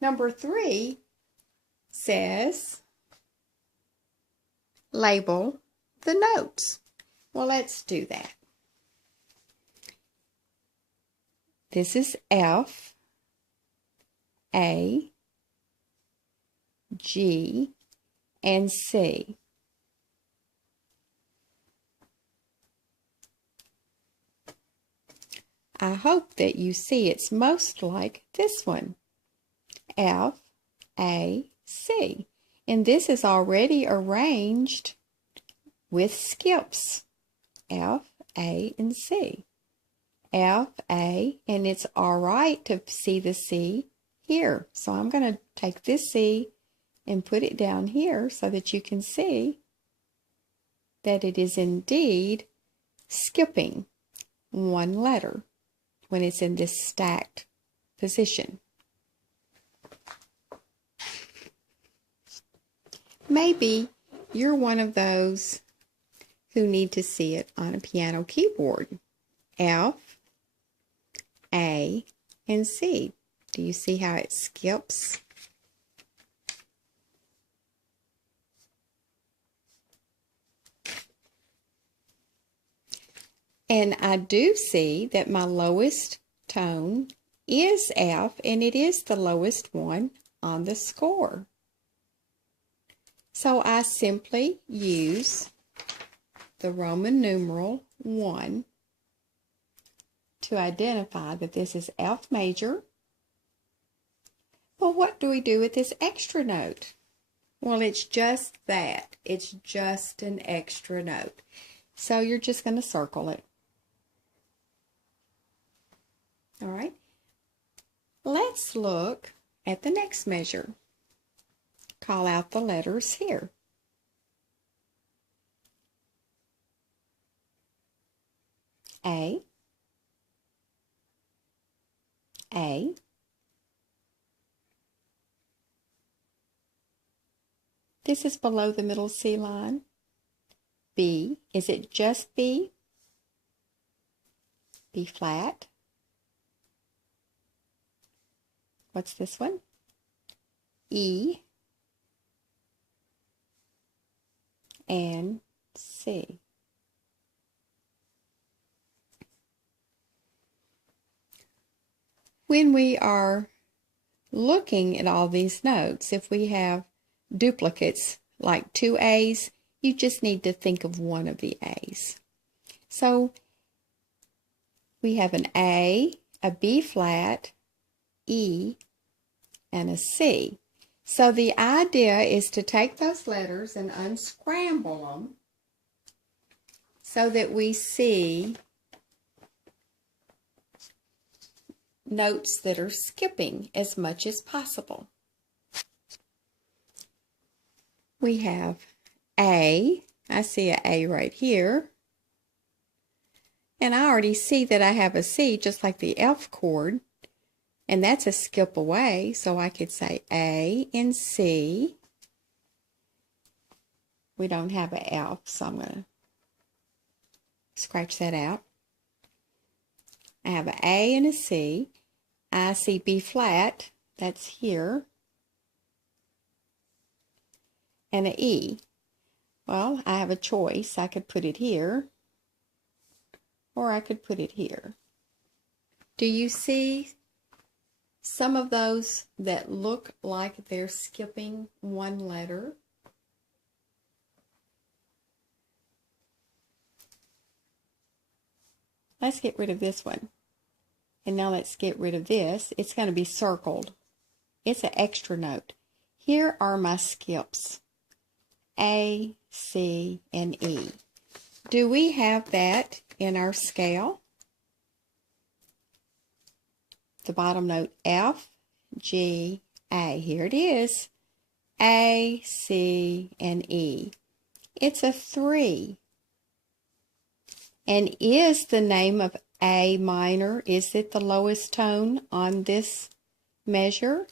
Number 3 says, label the notes. Well, let's do that. This is F, A, G, and C. I hope that you see it's most like this one, F, A, C. And this is already arranged with skips, F, A, and C. F, A, and it's all right to see the C here. So I'm going to take this C and put it down here so that you can see that it is indeed skipping one letter when it's in this stacked position. Maybe you're one of those who need to see it on a piano keyboard. F, A, and C. Do you see how it skips? And I do see that my lowest tone is F, and it is the lowest one on the score. So I simply use the Roman numeral 1 to identify that this is F major. Well, what do we do with this extra note? Well, it's just that. It's just an extra note. So you're just going to circle it. All right. Let's look at the next measure. Call out the letters here. A, A, this is below the middle C line. B, is it just B? B flat. What's this one? E, and C. When we are looking at all these notes, if we have duplicates like 2 A's, you just need to think of one of the A's. So we have an A, a B flat, E, and a C. So the idea is to take those letters and unscramble them so that we see notes that are skipping as much as possible. We have A. I see an A right here. And I already see that I have a C just like the F chord. And that's a skip away, so I could say A and C. We don't have an F, so I'm going to scratch that out. I have an A and a C. I see B flat, that's here. And an E. Well, I have a choice. I could put it here, or I could put it here. Do you see some of those that look like they're skipping one letter? Let's get rid of this one. And now let's get rid of this. It's going to be circled. It's an extra note. Here are my skips. A, C, and E. Do we have that in our scale? The bottom note F, G, A. Here it is. A, C, and E. It's a 3. And is the name of A minor, is it the lowest tone on this measure?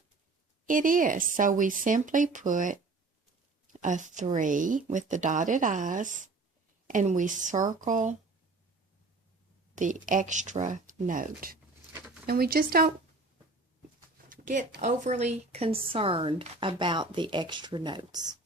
It is. So we simply put a 3 with the dotted I's, and we circle the extra note. And we just don't get overly concerned about the extra notes.